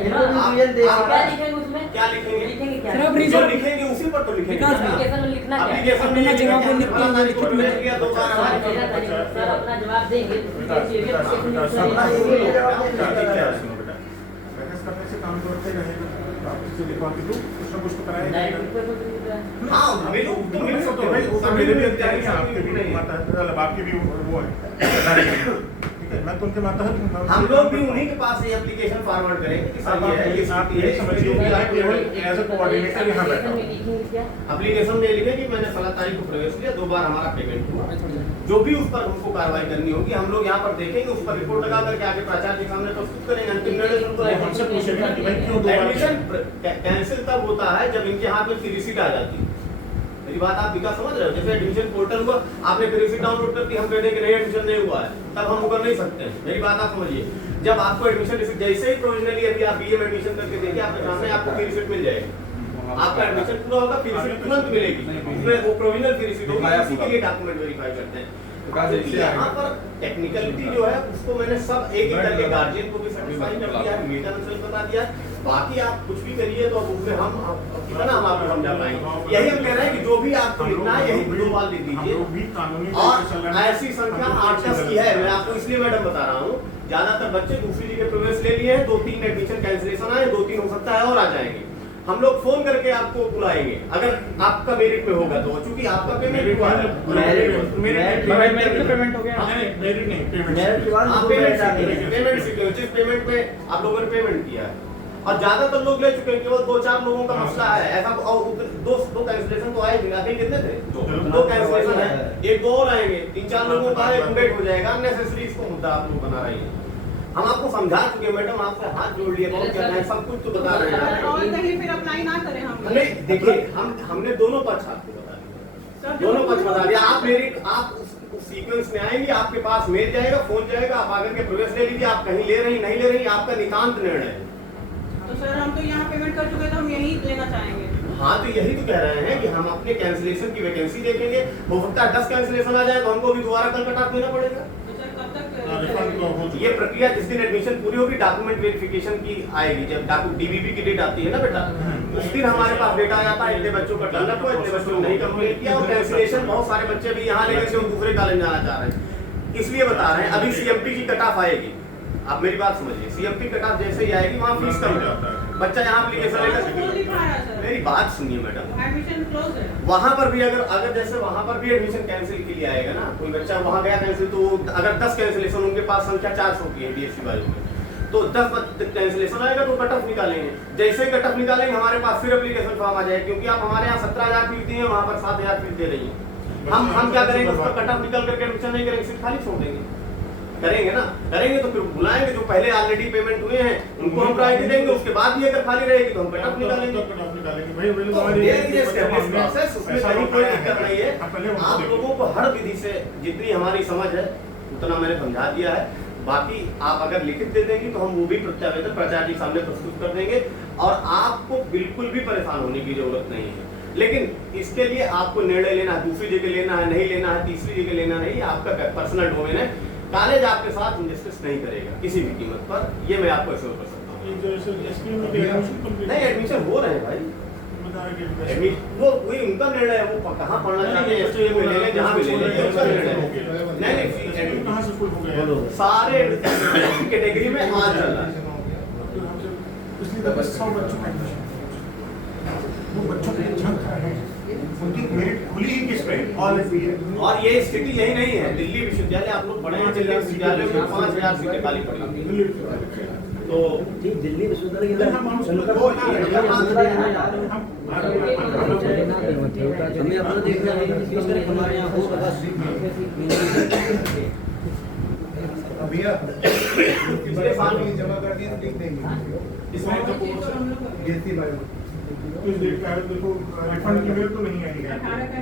चाहिए ना। आप क्या लिखेंगे उसमें? क्या लिखेंगे? लिखेंगे क्या? सिर्फ जो रीजन लिखेंगे उसी पर तो लिखेंगे। एप्लीकेशन में लिखना क्या है? एप्लीकेशन में जवाब देने के लिए लिखित में दिया 2 बार हमारे सर अपना जवाब देंगे। बहस करने से काम करते रहेगा, आप किसी लिखवा के दो, कुछ ना कुछ तो कराया जाएगा। हाँ हमें लोग तो मिल सकते भाई, हैं। वो तो मेरे भी अख्तियार है, आपके भी माता है, मतलब आपकी भी वो है। ठीक है, मैं तो उनके माता है। हम लोग भी उन्हीं के पास ये एप्लीकेशन फॉरवर्ड करेंगे कि सर ये है, आप ये समझिए कि आप केवल एज ए कोऑर्डिनेटर यहाँ बैठा हो। एप्लीकेशन में लिखे कि मैंने फला तारीख को प्रवेश लिया, 2 बार हमारा पेमेंट हुआ। जो भी उस पर हमको कार्रवाई करनी होगी हम लोग यहाँ पर देखेंगे, उस पर रिपोर्ट लगा करके आगे प्राचार्य के सामने प्रस्तुत करेंगे। अंतिम निर्णय उनको हमसे पूछेगा कि भाई क्यों 2 बार एडमिशन कैंसिल तब होता है जब इनके हाथ में उसकी रिसीट आ जाती है। मेरी बात आप विकास समझ रहे हो? जैसे एडमिशन पोर्टल हुआ, आपने रिसीट डाउनलोड कर दी, हम कह दें कि नहीं एडमिशन नहीं हुआ है, तब हम वो कर नहीं सकते हैं। मेरी बात आप समझिए, जब आपको एडमिशन रिसीट जैसे ही प्रोविजनली अभी आप बीए में एडमिशन करके देखिए आपके सामने आपको फी रिसीट मिल जाएगी। आपका एडमिशन पूरा होगा, फी रिसीट तुरंत मिलेगी। उसमें वो प्रोविजनल फी रिसीट होगी, उसी के लिए डॉक्यूमेंट वेरीफाई करते हैं। यहाँ पर टेक्निकलिटी जो है उसको मैंने सब एक एक करके गार्जियन को भी सेटिस्फाई कर दिया है, मीटर आंसर बता दिया है। बाकी आप कुछ भी करिए तो अब उसमें हम कितना हम आपको समझा पाएंगे। यही हम कह रहे हैं कि जो भी आपको लिखना है यही 2 बार लिख दीजिए। और ऐसी संख्या 8-10 की है, मैं आपको इसलिए मैडम बता रहा हूँ, ज्यादातर बच्चे दूसरी जगह प्रवेश ले लिए हैं, 2-3 एडमिशन कैंसिलेशन आए, 2-3 हो सकता है और आ जाएंगे। हम लोग फोन करके आपको बुलाएंगे अगर आपका मेरिट में होगा तो, चूंकि आपका पेमेंट हुआ है। पेमेंट हो गया, मेरिट नहीं, पेमेंट पे आप लोगों ने पेमेंट किया है और ज्यादातर लोग ले चुके हैं, केवल 2-4 लोगों का मसला है ऐसा। दो कैंसिलेशन तो आए, कितने थे? 2 कैंसिलेशन है, 1-2 और आएंगे, 3-4 लोगों का एक हो जाएगा। अननेसेसरी इसको मुद्दा आप लोग बना रहे हैं। हम आपको समझा चुके हैं मैडम, आपसे हाथ जोड़ लिए, बहुत करना है, सब कुछ तो बता रहे हैं। और कहीं फिर अप्लाई ना करें हम। नहीं देखिए, हमने दोनों पक्ष आपको बता दिया, दोनों पक्ष बता दिया। आप मेरिट आप उस सीक्वेंस में आएंगे, आपके पास मेल जाएगा, फोन जाएगा, आप आकर के प्रवेश ले लीजिए। आप कहीं ले रही नहीं ले रही, आपका नितांत निर्णय है। तो सर हम तो यहाँ पेमेंट कर चुके हैं, तो हम यही लेना चाहेंगे। हाँ तो यही तो कह रहे हैं कि हम अपने कैंसिलेशन की वैकेंसी देखेंगे। हो सकता है 10 कैंसिलेशन आ जाए तो हमको भी दोबारा कल कट ऑफ देना पड़ेगा। तो सर कब तक ये प्रक्रिया जिस दिन एडमिशन पूरी होगी, डॉक्यूमेंट वेरिफिकेशन की आएगी, जब डीबीबी की डेट आती है ना बेटा, उस दिन हमारे पास डेटा आ जाता है, इतने बच्चों का टर्नअप हुआ, इतने बच्चों ने नहीं कंप्लीट किया। और कैंसिलेशन बहुत सारे बच्चे भी यहाँ लेकर के दूसरे कॉलेज जाना चाह रहे हैं, इसलिए बता रहे हैं। अभी सीएमपी की कट ऑफ आएगी, आप मेरी बात समझिए, सीएमपी कट ऑफ जैसे ही आएगी वहाँ फीस कम होगा। बच्चा यहाँ एप्लीकेशन लेकर, मेरी बात सुनिए मैडम, एडमिशन क्लोज है वहाँ पर भी अगर जैसे वहाँ पर भी एडमिशन कैंसिल के लिए आएगा ना, कोई बच्चा वहाँ गया कैंसिल, तो अगर 10 कैंसिलेशन, उनके पास संख्या 400 की है बीएससी बायो में, तो 10 कैंसिलेशन आएगा तो कट ऑफ निकालेंगे। जैसे ही कट ऑफ निकालेंगे हमारे पास फिर एप्लीकेशन फॉर्म आ जाएगा, क्योंकि आप हमारे यहाँ 17,000 फीस दिए, वहाँ पर 7,000 फीस दे रही है। हम क्या करेंगे, उसका कट ऑफ निकल करके एडमिशन नहीं करेंगे, सीट खाली छोड़ देंगे। करेंगे ना, करेंगे तो फिर बुलाएंगे जो पहले ऑलरेडी पेमेंट हुए हैं उनको हम प्रायोरिटी देंगे, उसके बाद भी अगर खाली रहेगी तो हम कट ऑफ निकालेंगे। प्रोसेस उसमें कहीं कोई दिक्कत नहीं है। आप लोगों को हर विधि से जितनी हमारी समझ है उतना मैंने समझा दिया है। बाकी आप अगर लिखित दे देंगे तो हम वो भी प्रत्यावेदन प्राचार्य के सामने प्रस्तुत कर देंगे और आपको बिल्कुल भी परेशान होने की जरूरत नहीं है। लेकिन इसके लिए आपको निर्णय लेना है, दूसरी जगह लेना है, नहीं लेना है, तीसरी जगह लेना नहीं, आपका पर्सनल डोमेन है। कॉलेज आपके साथ इंजस्टिस नहीं करेगा किसी भी कीमत पर, ये मैं आपको एश्योर कर सकता हूँ। नहीं एडमिशन हो रहे हैं भाई, वो वही उनका निर्णय है, वो कहाँ पढ़ना चाहते हैं, एसटीए में ले लें, जहाँ भी ले लें, उसका निर्णय है। नहीं कहाँ से फुल हो गया, सारे कैटेगरी में आज चल रहा है। पिछली दफा 100 बच्चों का एडमिशन, वो बच्चों के झंक है, उनकी मेरिट खुली ही किस पे है। और ये स्थिति यही नहीं है, दिल्ली विश्वविद्यालय आप लोग बड़े हैं, दिल्ली विश्वविद्यालय में 5,000 सीटें खाली पड़ी, तो दिल्ली विश्वविद्यालय हमें अपना देखना है कि हमारे यहाँ हो भैया जमा कर दिए तो लिख देंगे इसमें तो बीएससी बायो कुछ डेट का है, देखो रिफंड की मेल तो नहीं आई है।